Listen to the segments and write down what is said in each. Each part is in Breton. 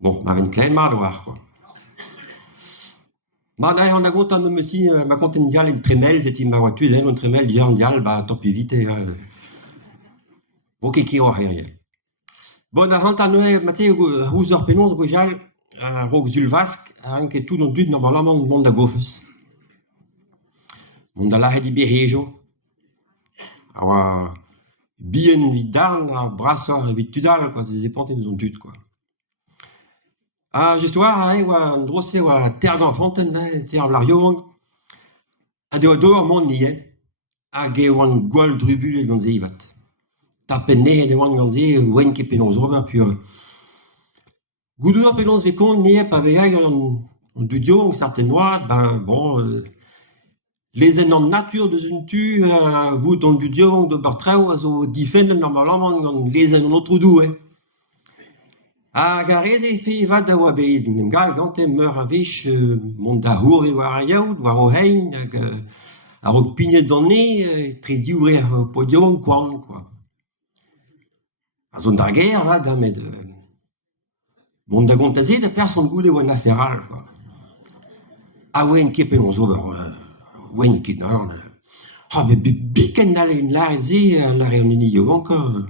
Bon, ma une klein mar quoi. Ma dai on a gonta me si ma conten dial en tremel zeti ma voiture en tremel dial dial ba tant plus vite ok qui o rien. Bon a hanta noe mate user penos gojal rog zulvask anche tout non dud normalement monde da gofes. Monde la hedi behejo. Awa bien vidan a brassor et vitudal quoi, c'est dépendent nous ont dud quoi. Just war wa un drosse wa terre d'enfanten terre l'arion. A de odor mon nie a ge wan gwal drubul gant zeivat. Tapen ne de wan gant ze wen ke penon zober pur. Goudour penon ve kont nie pa ve an dudio an certain noir, ben bon les en an nature de un tu vous dans dudio de bartrau zo difen normalement les en autre dou a gareze fe vat da wa bet nem ga gantem meur a vech mont da hour e war a yaout war o hein a rog pignet d'an ne tre diourer podium kwan quoi. A zone da guerre là da med mont da gontaze da person goude oan aferral quoi. A wen ket penon zo wen ket nan mais biken na une larze la réunie yo encore.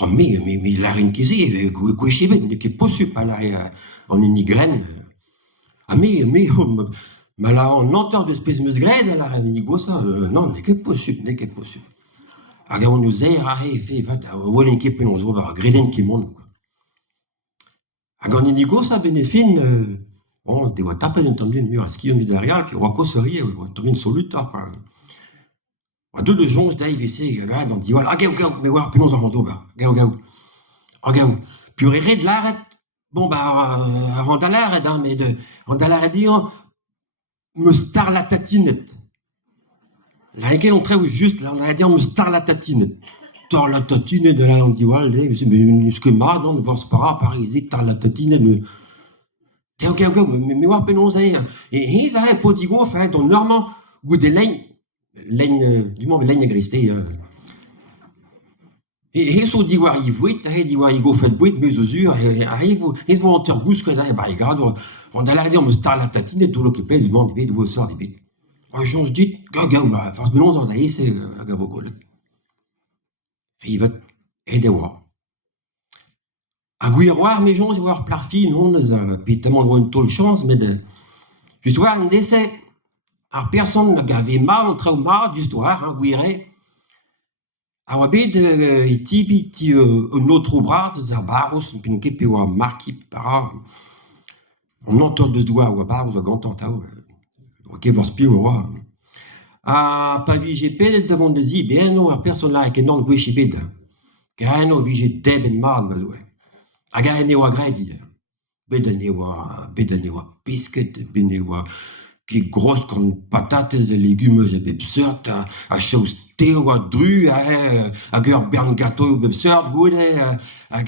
Oh mais la reine qui c'est gouchebet ne qui possible pas la en une graine. Ah mais la on entend d'espèce musgrade la reine go ça non ne qui possible ne qui possible. A ga on nous a fait va wol qui peut nous voir greden qui monte quoi. A ga on go ça bénéfine on doit taper un tombé mur à ski en derrière puis on va cosserie on tomber une soluteur quoi. Deux de jonge d'AIVC, là, on dit voilà, gaou, mais voilà, penons en manteau, gaou. Purée de l'arrêt, bon, avant d'aller l'arrêt, mais on d'aller dire, me star la tatinette. Là, laquelle on traite juste, là, on allait dire, me star la tatinette. Tar la tatinette, de là, on dit voilà, mais ce que marre, non, mais voir ce para, Paris, tar la tatinette, mais. Gaou, mais voilà, penons, et ils avaient podigo, enfin, dans Normand, goût des laignes. Du moins laine agresté et so di war I vuit di war I go fet buit mes usure et vont intergus que là bah regarde on a l'air de me star la tatine tout le qui plaît du monde de vous sort des bits je dis gaga force belon dans la c'est gavo col fivet et de war a guiroir mes gens voir parfi non pitement loin de toute chance mais de juste voir un décès. A personne n'avait mal en trauma d'histoire, hein, guiré. A wabed iti un autre bras de zabaros, un pinouke pe wa marki para. On entend de doigts ou baros ou gantantao. Ok, vos pi ou wa. A pa VGP devant des i bien ou a personne là qui non guichibed. Gaino VG deben mal me a gaino wa gredi. Bedane wa biscuit benewa. Qui grosse comme patates et légumes, j'ai bébsert, à chose théo, à dru, à gueule bern gâteau, bébsert, goût, à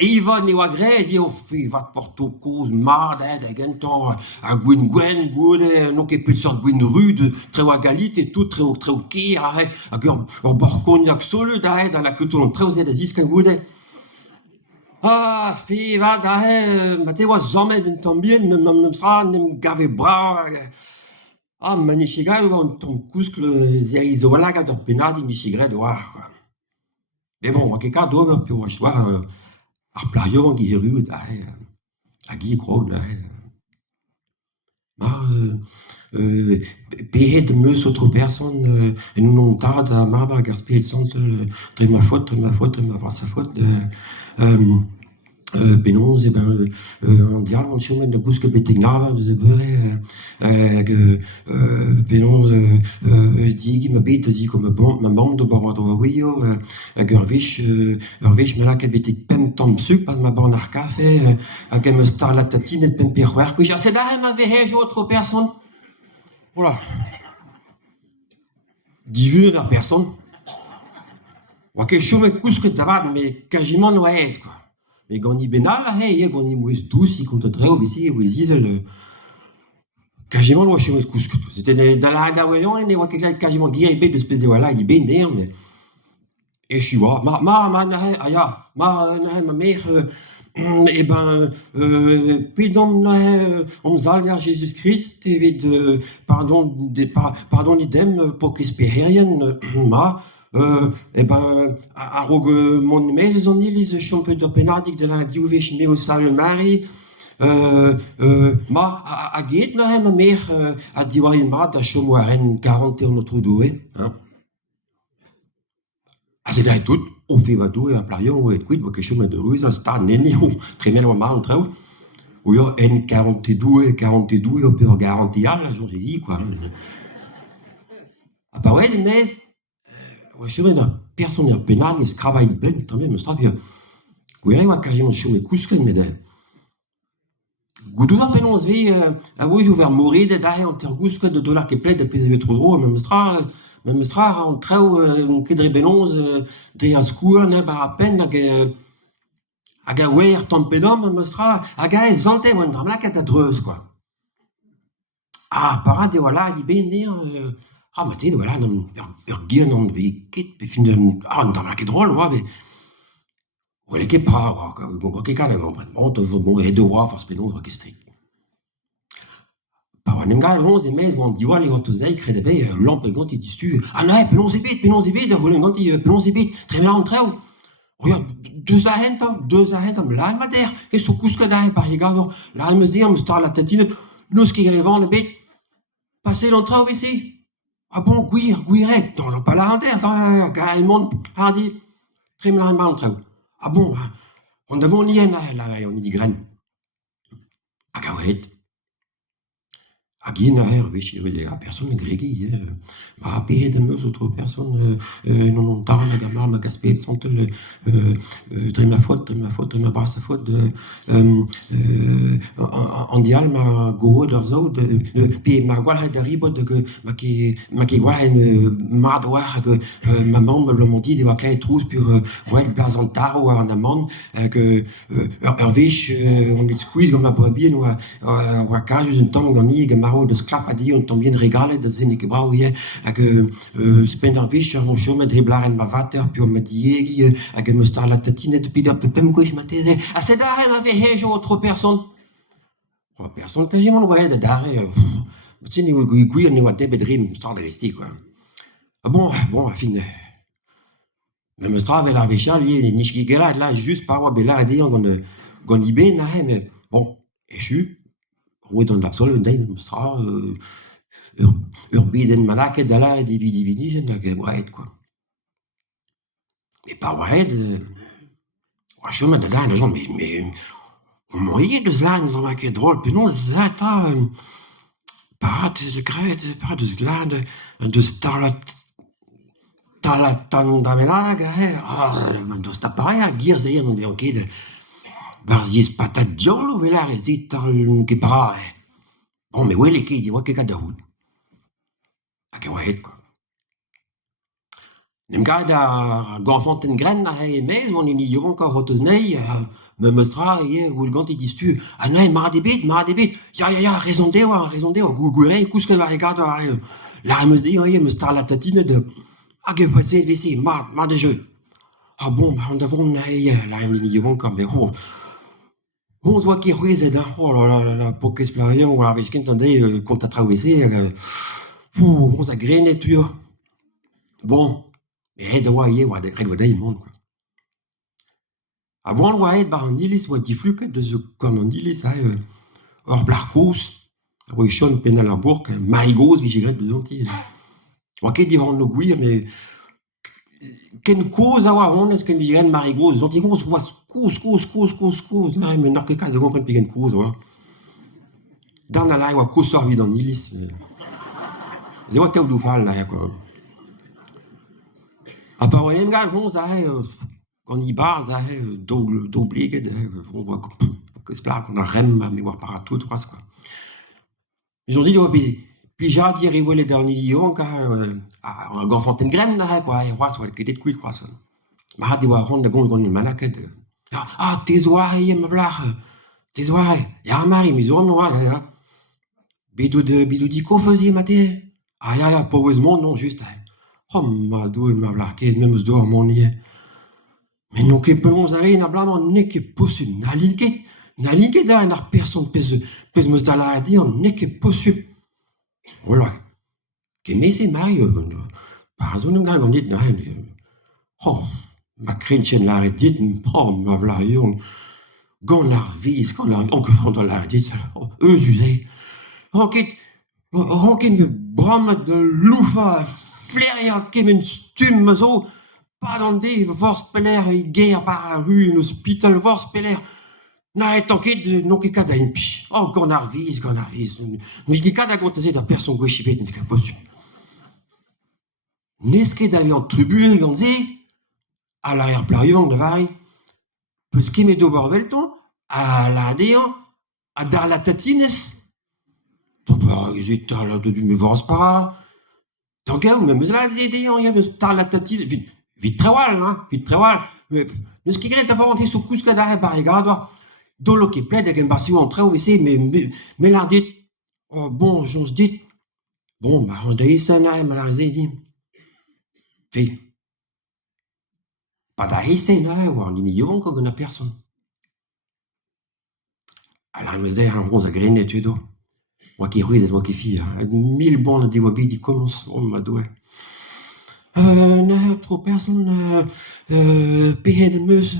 Yvonne et à gré, dit au fait, va porto cause, marde, à ganton, à gwen, goût, non, qui peut sortir gwen rude, très à galite et tout, très au qui, à gueule, au barcon, yak solide, dans la culture, très aux aides, à goût, ah, fi va mate wa zomet en tambien même ça nem gave bra manichiga on tom kusk le zerizola ga dor penadi michigre de war quoi. Mais bon, que cas d'over puis je vois ar plario qui rue a gi gros payer de meus autres personnes et nous non tarde à marba gaspiller centre de ma faute ma sa faute penons et ben on dirait on chemin de gouske betigna vous avez penons dit ma bête dit comme bon ma bande de bord oui gervish mais là qu'elle betig pem tom sucre pas ma borne ar café à que me star la tatine et pem pierre que j'ai c'est là ma veille autre personne voilà divine la personne ok je me gouske d'avad mais quasiment noyé quoi. Mais goni benal hey goni mouis douce contre très au ici où ils le quasiment le chez cousque c'était dans la voyant et ne quasiment guéri de espèce de voilà il ben mais et je suis ma mère eh ben, pidom on salvia Jesus Christ, evit pardon idem poc espérien, ma, eh ben, a rog mon mez on ilis chompe de penadik de la diuvech neo Salve Mari, ma a get na hem a mer a diwai mat a chom waren 40 an notre doué, hein. Ah, c'est là tout, on fait vadou et à plarion, ou et quid, bo chemin de Louise, un star neni, ou très bien, mal en treu, ou yo N42, 42, on peut garantir, là, j'en ai dit, quoi. Ah, bah ouais, les nes, ouais, chemin de personne n'est pénal, mais travaille ben, tant même, stra bien. Gouire, moi, quand j'ai mon chemin cousque, mais de. Goudou a penon zvi, a oui, j'ai ouvert mourir de dahe en tergousque de dollars qui plaît, de PSV trop drôle, même stra, en treu, on kedre benonz, de un secours, ne, bah, à peine, hag a weir tampedom am eus tra, hag a ez zante oan dram laket a dreuz, quoi. Ah, parad eo ala, di ben ne, ah, ma te, voilà, ur gien an ve ket, pe fin d'un, ah, an dram laket drôle, oa, be, ouel ket pra, oa, gon ket kal, bon, e de oa, force penon, oa ket strik. Pa oa nem gal onze, emez, oan diwal e oa zei, kred ebe, lamp e gant e distu, ah, ne, penon zebet, volen gant e, penon zebet, tre mela an treo. Ja, deus a hent am la mater, e so kousket a par yegador, la meus de am star la tatine, nous ki grevan le bet, passer l'entra au WC. Ah bon, gwirek, dans pas la hanter, dans ga e mont, hardi, trim la ma l'entra. Ah bon, on avons lien là, on y dit graine. Ah gaouet. Agin a vech a personne gregi, ma pe de meus autres personnes non on tar na gamar ma gaspet sont le dre ma faute ma brasse faute en dial ma go der zo de pe ma gwal de ribot de ma ki gwal ma doar que maman me l'ont dit de va clay tous pour ouais place en tar ou en amende que vech on dit squeeze comme la brebis ou à cause d'une tombe gani gamaro de scrap a dit on tombe bien régalé de zine que bravo hier que spender vich on chemin de blaren ma vater puis on me dit à que me star la tatine depuis d'un peu même quoi je m'attendais à cette arrêt m'avait hé autre personne quasiment ouais d'arrêt tu sais ni oui ni what bedrim star de rester quoi ah bon à fin même strave la vecha li ni qui gala là juste par wa bella a dit on ibé na mais bon échu oui, dans l'absolu, dai memstra, ur beden malaket dala divini, j'en ai wahed, quoi. Mais pas wahed, chemin de là, les gens, mais, on m'envoyait de zlan, dans ma quête drôle, puis non, zata, pas de grède, pas de zlan, de starlat, talatan damelag, de stappareil, à guir, c'est on vient de barzis patat diol, ou velar, et zit, qui para, bon, mais ouais, les quais, dis-moi, qu'est-ce qu'il y a de à que wahed, quoi. Nem gad a ganfanten gren a he emez, on uni yon ka hotoz nei, me meustra ye ou gant e distu, ah ne, mar debet, ya, raison deo, gouré, kouske va regard la meus de ye, me star la tatine de, ah ge passé vc, mar de jeu. Ah bon, on avon nei, la uni yon ka, mais on se voit qui ruise, oh là, pour qu'est-ce que rien, on avait qu'un tendé, quand t'as traversé, on s'est grainé, tu vois. Bon. Mais de wa ye wa de red wa dai mon quoi. A bon wa et bar an ilis wa difluket de zo kon an ilis ur blarkous a wa chon penal ar bourg marigoz vi jegret de zonti. Wa ket di ran no gwir mais ken koz a wa on est ken vi jegret marigoz zonti koz wa koz mais n'or ket ka de kompren pigen koz wa. Dan a lai wa koz sorvi d'an ilis. Ze wa teo do fal la quoi. A pa oa em gal vont quand il bar do bliget on voit que c'est plat qu'on a rem mais voir par tout quoi quoi. Ils ont dit puis j'ai dit riwele dernier lion ka a ganfanten gren na quoi et roi soit que des couilles quoi ça. Ma di wa ronde gon malaket ah tes oreilles me blar tes oreilles ya mari mais on noir bidou di ko faisait maté ah ya paureusement non juste oh ma dou ma blar que même se dehors mon nier Mais non che pelons arena blama ne che possible. Na linket da na personne pes meus da la di on ne che possible. Voilà. Che me se mai par zo nga gant dit na oh ma crinchen la dit oh ma vla yon gant la vis gant la on que la dit eus usé. Ranket me bram de loufa fleria ket men stum zo pas dans des vors peler et guerre par la rue, un hospital vors peler. Na et tanket non ket kad a impi. Oh, gant ar viz. N'ouz ket kad a gontazet da person gwechibet n'et ket possible. N'ez ket avion tribulé gant ze, a l'arrière plarion da vari, peus ket met d'ober velton, a la dean, a dar la tatinez. Bah, ils tar la de du me vors para. Donc, même là, des dean, ya tar la tatinez. Vite trewal, hein, vite trewal. N'eus ket gret avant des sous kouska da par egad, dolo ket pled hag embarsi an treo vese, mais l'ar dit, oh, bon, j'ose dit, bon, bah, on da esen a em a l'ar ze dit. Fe, pas da esen a war ni yon ko gant a person. A l'ar meus der an bronz a grenet tuedo. Moi qui ruise, moi qui fille, 1000 bon di wabi di commence, oh ma doué. Na trop personne, pehet de meus,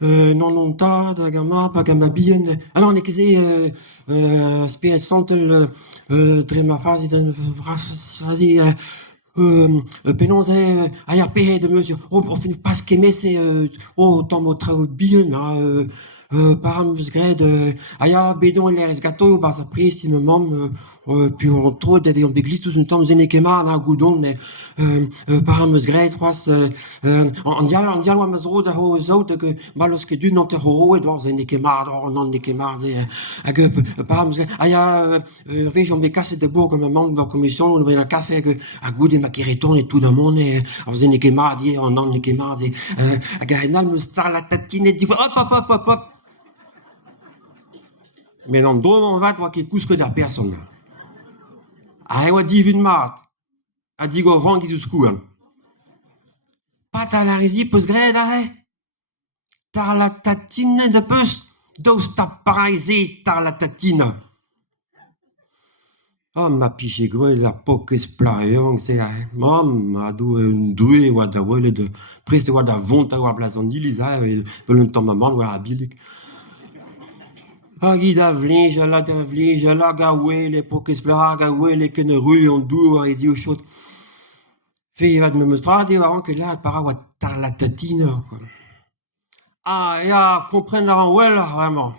non non ta, da gama, pa gama bien. Alors, ne keze, speet santel, drema fazi, fazi, penons aya pehet de meus, oh, fin pas keme se, oh, tommo trao bien, par meus gred, aya bedon l'ers gato, ba sa prist, il me mom, puis on trouve devait on beglit tous un temps zenekema na goudon, mais par meus gred, roas, on dial wa mazro da ho zo de que malos que du non te horo et dans zenekema, non nekema, hag par meus gred, aya vej on me casse de bourg comme membre de la commission, on avait un café à goût des maquireton et tout le monde, et on zenekema dit on non nekema, hag enal meus tar la tatine dit hop. Mais non, dom on va toi qui couske da personne. A oa divin mat, a digo vang izus kouan. Pat a la rezi peus gred a tar la tatine de peus, daoust ta paraize tar la tatine. Oh, ma piche gwell la pokez plarion, se a mam, a dou un doué oa da wele de prest oa da vont a oa blazon diliz a pel un tamm maman oa a bilik. Hag da vlinj, la ga wele pokez plara, ga wele ken rue on dou e di o chot. Fe vat me mostrade war an ket la para oa tar la tatine. Ah, ya, kompren la an wel, vraiment.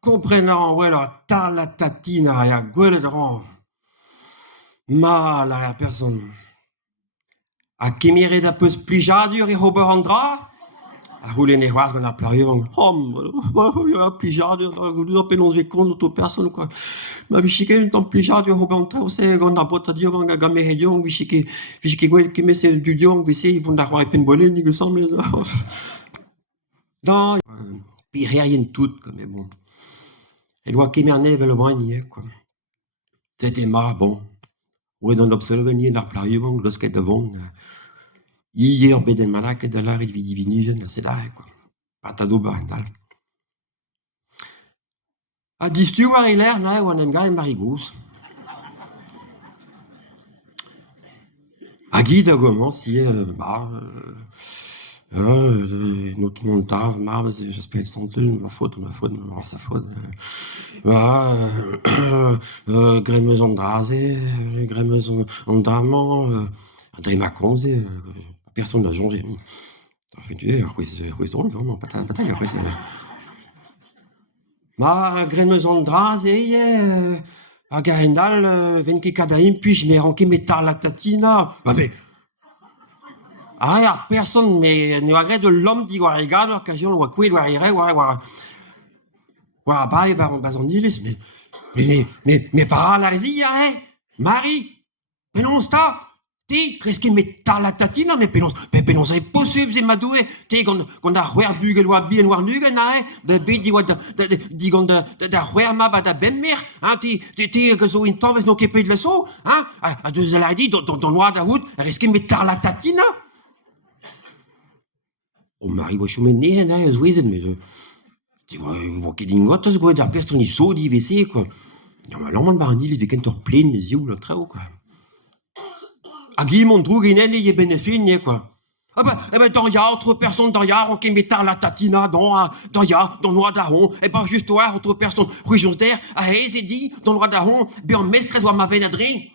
Kompren la an wel, tar la tatine, ya gwelet ran. Ma, la person. A kemeret a peus plijadur e ober an dra? A roule ne c'hoaz gant ar plarion. Oh, a plijadur, a penons ve kont auto person, quoi. Ma vichike un tamm plijadur ober an tra, se gant ar bota diom ga gamet diom, vichike gwell kemese du diom, vese, vont da c'hoar e pen bolen, nig eus amlet. Non, pi rien tout, quoi, mais bon. Et doa kemer nevel o quoi. C'était ma, bon. Oe don obsolveniet ar plarion, glosket da vont. Hier beden malaket da laret vidi vinigen, c'est là, quoi. Pat a d'ober endal. A distu war e ler, na, oan em gae marigous. A gid a goman, si, not montav, mar, j'espère santel, ma faute, sa faute. Gremeus an draze, gremeus an draman, dre ma konze, personne n'a changé. Enfin, tu es, ruiz drôle, vraiment, bataille, après, c'est. Ma gremeus an draze, a gaendal, ven ket kada impuch, mais ranke met tar la tatina. Bah, mais. Ah, ya, personne, mais ne agret de l'homme di war egad, occasion, oa kouet war ere, war abae, war bazan ilis, mais par la rezi, ya, Marie, penons ta, ti, preske met tar la tatina, mais penons e possible, ze madoué, ti, gant da c'hwer bugel oa bien war nugen, bet di oa di gant da c'hwer ma ba da bemmer, ti, zo in tanvez no ket pet le so, a deus a la di, don oa da hout, reske met tar la tatina. O mari wa chumet nehen a zouezet, mais tu vois, qui dingot, ça, quoi, la personne, il saute, il WC, quoi. Normalement, le barnil, il fait qu'un tour plein, les yeux, là, très haut, quoi. A Guy, mon trou, il est bénéfique, quoi. Ah ben, dans y'a autre personne, dans y'a, on qui met la tatina, dans y'a, dans Noir d'Aron, et ben, juste toi, autre personne, région d'air, à Ezedi, dans Noir d'Aron, bien, mestre, et ma vénadrie.